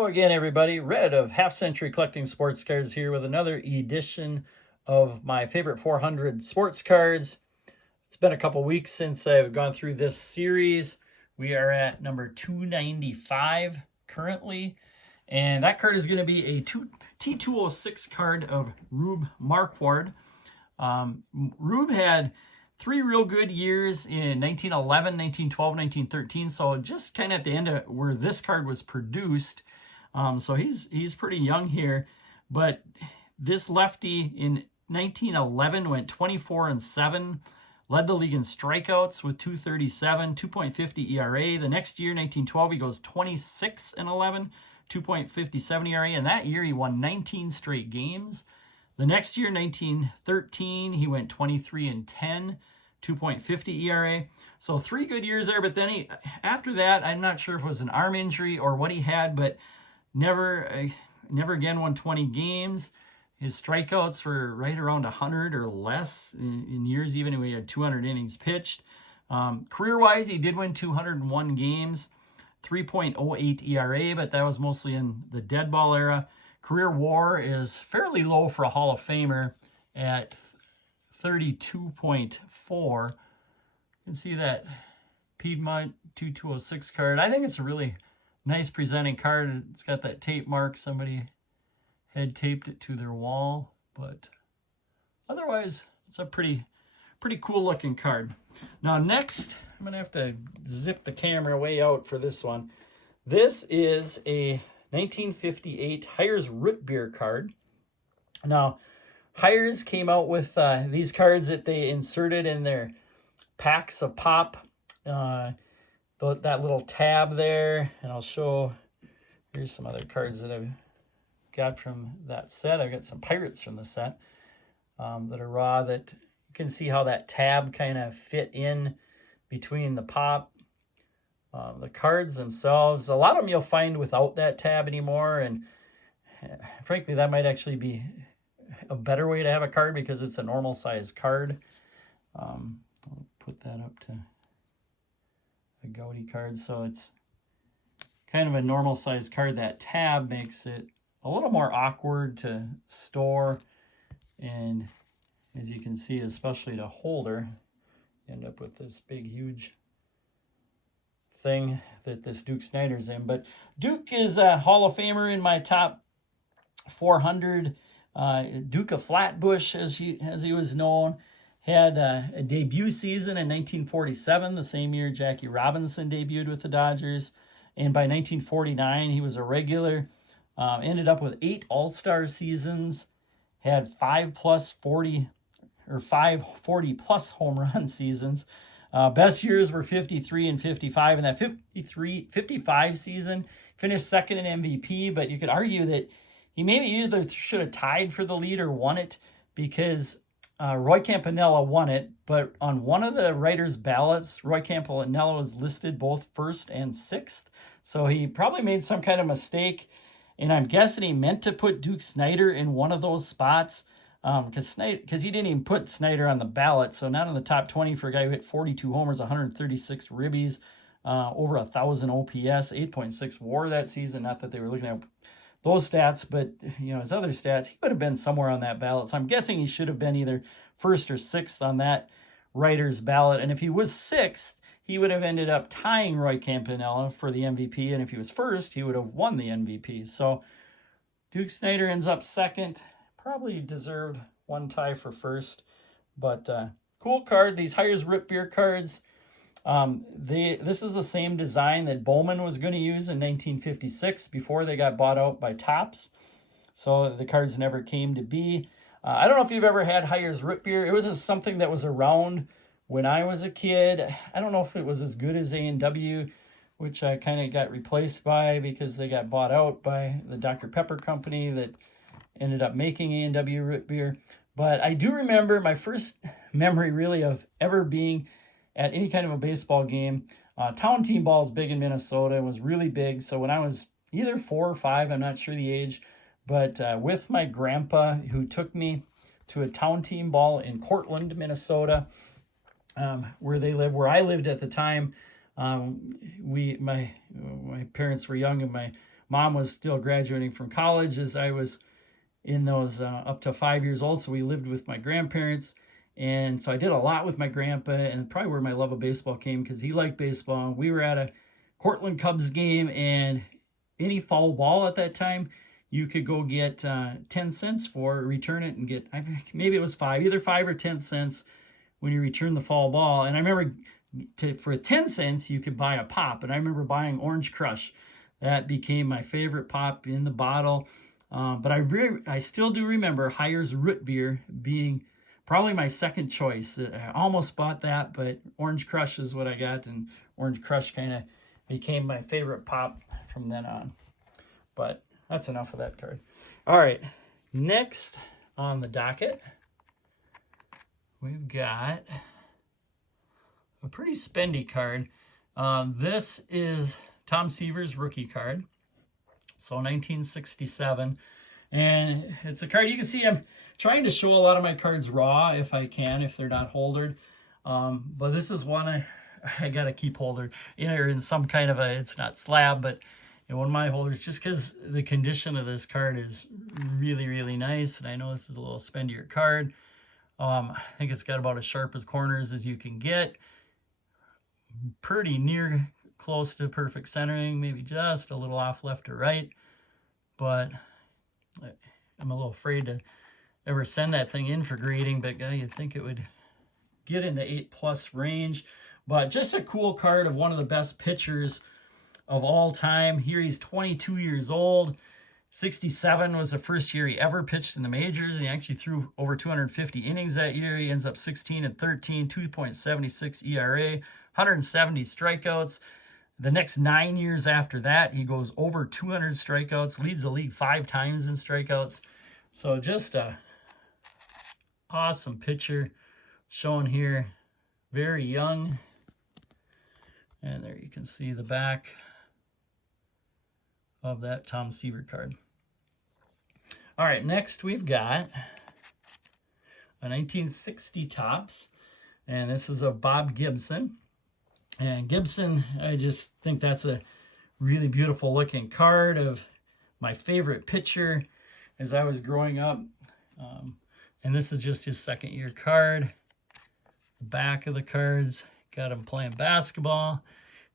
Hello again, everybody. Red of Half Century Collecting Sports Cards here with another edition of my favorite 400 sports cards. It's been a couple weeks since I've gone through this series. We are at number 295 currently, and that card is going to be a T206 card of Rube Marquard. Rube had three real good years in 1911, 1912, 1913. So just kind of at the end of where this card was produced. So he's pretty young here. But this lefty in 1911 went 24-7, led the league in strikeouts with 237, 2.50 ERA. The next year, 1912, he goes 26-11, 2.57 ERA. And that year he won 19 straight games. The next year, 1913, he went 23-10, 2.50 ERA. So three good years there, but then after that, I'm not sure if it was an arm injury or what he had, but never again won 20 games. His strikeouts were right around 100 or less in years even when he had 200 innings pitched. Career-wise, he did win 201 games, 3.08 ERA, but that was mostly in the dead ball era. Career WAR is fairly low for a Hall of Famer at 32.4. You can see that Piedmont 2206 card. I think it's a really nice presenting card. It's got that tape mark. Somebody had taped it to their wall, but otherwise it's a pretty cool looking card. Now next, I'm going to have to zip the camera way out for this one. This is a 1958 Hires Root Beer card. Now, Hires came out with these cards that they inserted in their packs of pop. That little tab there, and I'll show. Here's some other cards that I've got from that set. I've got some Pirates from the set that are raw. That you can see how that tab kind of fit in between the pop. The cards themselves, a lot of them you'll find without that tab anymore, and frankly that might actually be a better way to have a card because it's a normal size card. I'll put that up to a Gaudy card, so it's kind of a normal size card. That tab makes it a little more awkward to store, and as you can see, especially to holder, you end up with this big huge thing that this Duke Snider's in. But Duke is a Hall of Famer in my top 400. Duke of Flatbush, as he was known, had a debut season in 1947, the same year Jackie Robinson debuted with the Dodgers. And by 1949, he was a regular. Ended up with 8 All-Star seasons, had 5 40-plus home run seasons. Best years were 53 and 55. In that 55 season, finished second in MVP, but you could argue that he maybe either should have tied for the lead or won it because Roy Campanella won it, but on one of the writers' ballots, Roy Campanella was listed both first and sixth, so he probably made some kind of mistake, and I'm guessing he meant to put Duke Snider in one of those spots, because he didn't even put Snider on the ballot, so not in the top 20 for a guy who hit 42 homers, 136 ribbies, over 1,000 OPS, 8.6 WAR that season. Not that they were looking at those stats, but his other stats, he would have been somewhere on that ballot. So I'm guessing he should have been either first or sixth on that writer's ballot. And if he was sixth, he would have ended up tying Roy Campanella for the MVP. And if he was first, he would have won the MVP. So Duke Snider ends up second. Probably deserved one tie for first, but cool card. These Hires Root Beer cards, this is the same design that Bowman was going to use in 1956 before they got bought out by Topps. So the cards never came to be. I don't know if you've ever had Hires Root Beer. It was something that was around when I was a kid. I don't know if it was as good as A&W, which I kind of got replaced by because they got bought out by the Dr. Pepper company that ended up making A&W root beer. But I do remember my first memory really of ever being at any kind of a baseball game. Town team ball is big in Minnesota. It was really big. So when I was either 4 or 5, I'm not sure the age, but with my grandpa who took me to a town team ball in Cortland, Minnesota, where I lived at the time. My parents were young, and my Mom was still graduating from college as I was in those up to 5 years old. So we lived with my grandparents. And so I did a lot with my grandpa, and probably where my love of baseball came because he liked baseball. We were at a Cortland Cubs game, and any foul ball at that time, you could go get 10 cents for, return it and get, maybe it was either 5 or 10 cents when you return the foul ball. And I remember for 10 cents, you could buy a pop. And I remember buying Orange Crush. That became my favorite pop in the bottle. But I still do remember Hires Root Beer being probably my second choice. I almost bought that, but Orange Crush is what I got, and Orange Crush kind of became my favorite pop from then on. But that's enough of that card. All right, next on the docket, we've got a pretty spendy card. This is Tom Seaver's rookie card. So 1967. And it's a card, you can see I'm trying to show a lot of my cards raw if I can, if they're not holdered. But this is one I got to keep holdered. Or in some kind of a, it's not slab, but in one of my holders, just because the condition of this card is really, really nice. And I know this is a little spendier card. I think it's got about as sharp as corners as you can get. Pretty near close to perfect centering, maybe just a little off left or right. But I'm a little afraid to ever send that thing in for grading, but you'd think it would get in the 8+ range. But just a cool card of one of the best pitchers of all time. Here he's 22 years old. 67 was the first year he ever pitched in the majors. He actually threw over 250 innings that year. He ends up 16-13, 2.76 ERA, 170 strikeouts. The next 9 years after that, he goes over 200 strikeouts, leads the league 5 times in strikeouts. So just a awesome pitcher shown here. Very young. And there you can see the back of that Tom Seaver card. All right, next we've got a 1960 Topps. And this is a Bob Gibson. And Gibson, I just think that's a really beautiful looking card of my favorite pitcher as I was growing up. And this is just his second year card. The back of the cards, got him playing basketball.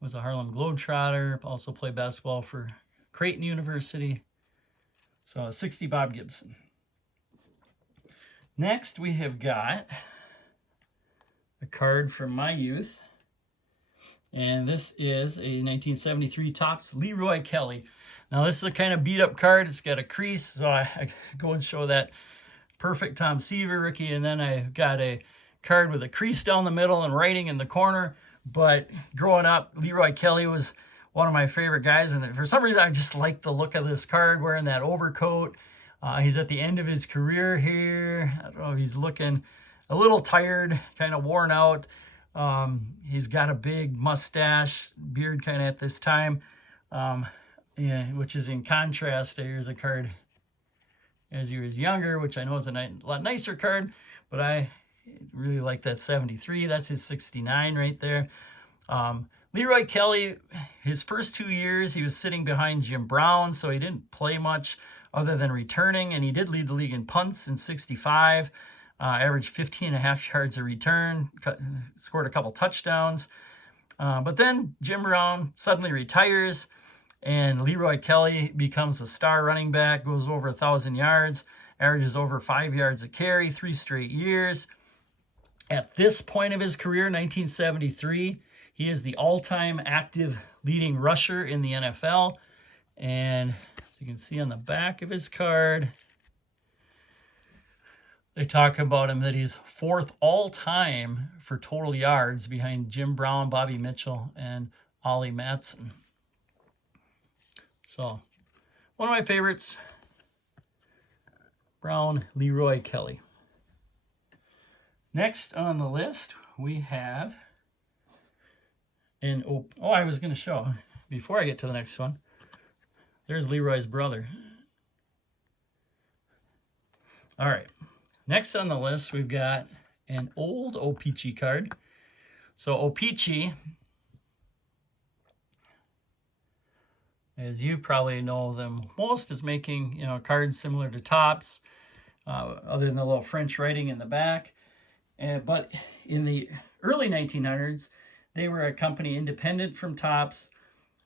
Was a Harlem Globetrotter. Also played basketball for Creighton University. So a 60 Bob Gibson. Next we have got a card from my youth. And this is a 1973 Topps Leroy Kelly. Now this is a kind of beat up card. It's got a crease, so I go and show that perfect Tom Seaver rookie. And then I got a card with a crease down the middle and writing in the corner. But growing up, Leroy Kelly was one of my favorite guys. And for some reason, I just like the look of this card, wearing that overcoat. He's at the end of his career here. I don't know if he's looking a little tired, kind of worn out. He's got a big mustache, beard kind of at this time, which is in contrast. Here's a card as he was younger, which I know is a lot nicer card, but I really like that 73. That's his 69 right there. Leroy Kelly, his first 2 years, he was sitting behind Jim Brown, so he didn't play much other than returning, and he did lead the league in punts in 65. Averaged 15.5 yards a return, scored a couple touchdowns. But then Jim Brown suddenly retires, and Leroy Kelly becomes a star running back, goes over 1,000 yards, averages over 5 yards a carry, 3 straight years. At this point of his career, 1973, he is the all-time active leading rusher in the NFL. And as you can see on the back of his card, they talk about him that he's 4th all-time for total yards behind Jim Brown, Bobby Mitchell, and Ollie Matson. So, one of my favorites, Brown Leroy Kelly. Next on the list, we have I was going to show, before I get to the next one, there's Leroy's brother. All right. Next on the list, we've got an old O-Pee-Chee card. So O-Pee-Chee as you probably know them most, is making, you know, cards similar to Topps, other than the little French writing in the back. But in the early 1900s, they were a company independent from Topps.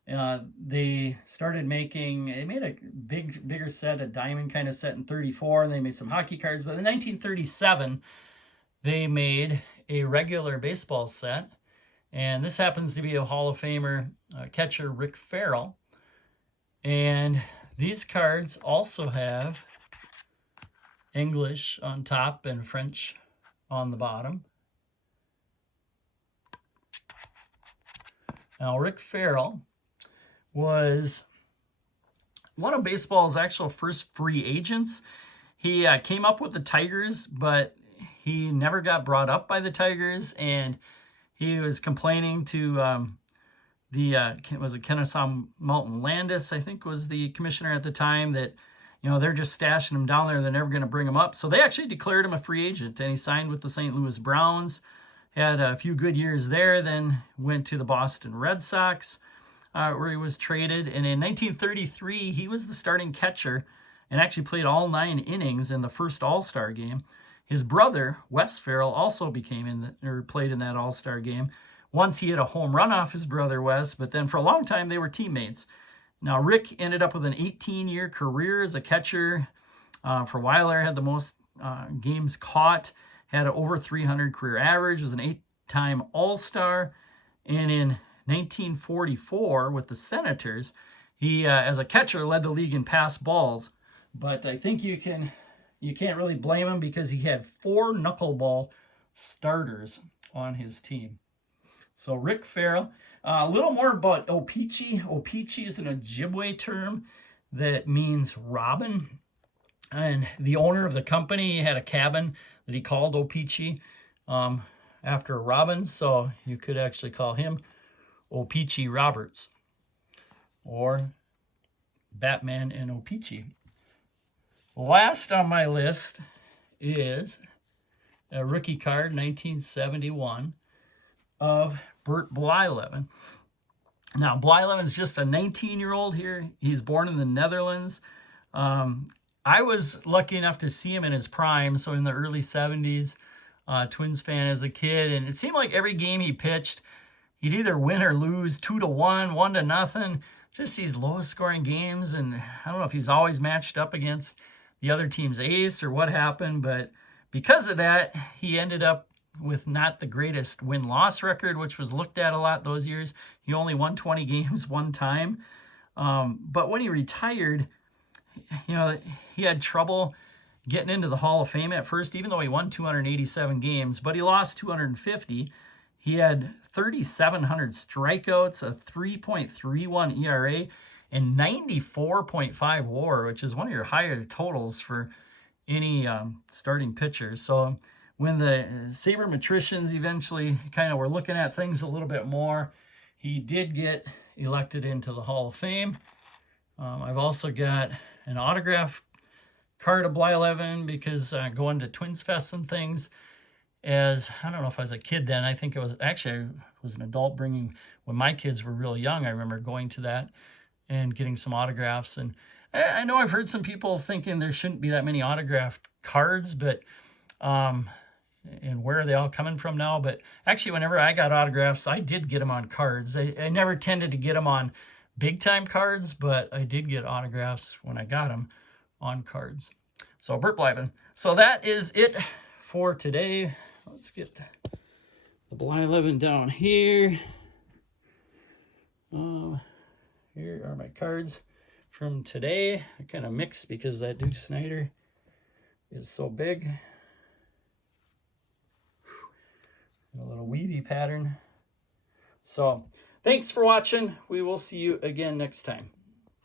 They started making, they made a bigger set, a diamond kind of set in 34, and they made some hockey cards. But in 1937, they made a regular baseball set. And this happens to be a Hall of Famer catcher, Rick Farrell. And these cards also have English on top and French on the bottom. Now, Rick Farrell was one of baseball's actual first free agents. He came up with the Tigers, but he never got brought up by the Tigers, and he was complaining to was it Kennesaw Mountain Landis, I think was the commissioner at the time, that, you know, they're just stashing him down there. They're never going to bring him up. So they actually declared him a free agent, and he signed with the St. Louis Browns. Had a few good years there, then went to the Boston Red Sox, where he was traded. And in 1933, he was the starting catcher and actually played all 9 innings in the first All-Star game. His brother, Wes Farrell, also played in that All-Star game. Once he hit a home run off his brother, Wes, but then for a long time, they were teammates. Now, Rick ended up with an 18-year career as a catcher. For a while there, had the most games caught, had an over 300 career average, was an 8-time All-Star. And in 1944, with the Senators, he, as a catcher, led the league in pass balls. But I think you can't really blame him, because he had 4 knuckleball starters on his team. So Rick Farrell. A little more about O-Pee-Chee. O-Pee-Chee is an Ojibwe term that means robin. And the owner of the company had a cabin that he called O-Pee-Chee after a robin. So you could actually call him O-Pee-Chee Roberts, or Batman and O-Pee-Chee. Last on my list is a rookie card, 1971, of Bert Blyleven. Now, Blyleven is just a 19-year-old here. He's born in the Netherlands. I was lucky enough to see him in his prime, so in the early 70s, Twins fan as a kid, and it seemed like every game he pitched, he'd either win or lose 2-1, 1-0, just these low-scoring games, and I don't know if he's always matched up against the other team's ace or what happened, but because of that, he ended up with not the greatest win-loss record, which was looked at a lot those years. He only won 20 games one time. But when he retired, you know, he had trouble getting into the Hall of Fame at first, even though he won 287 games, but he lost 250. He had 3,700 strikeouts, a 3.31 ERA, and 94.5 WAR, which is one of your higher totals for any starting pitcher. So when the sabermetricians eventually kind of were looking at things a little bit more, he did get elected into the Hall of Fame. I've also got an autograph card of Blyleven, because going to Twins Fest and things, as I don't know if I was a kid then, I think it was actually, I was an adult bringing, when my kids were real young, I remember going to that and getting some autographs. And I know I've heard some people thinking there shouldn't be that many autographed cards, but and where are they all coming from now? But actually, whenever I got autographs, I did get them on cards. I never tended to get them on big-time cards, but I did get autographs when I got them on cards. So Bert Blyleven. So that is it for today. Let's get the Blyleven down here. Here are my cards from today. I kind of mixed because that Duke Snider is so big. A little weavy pattern. So thanks for watching. We will see you again next time.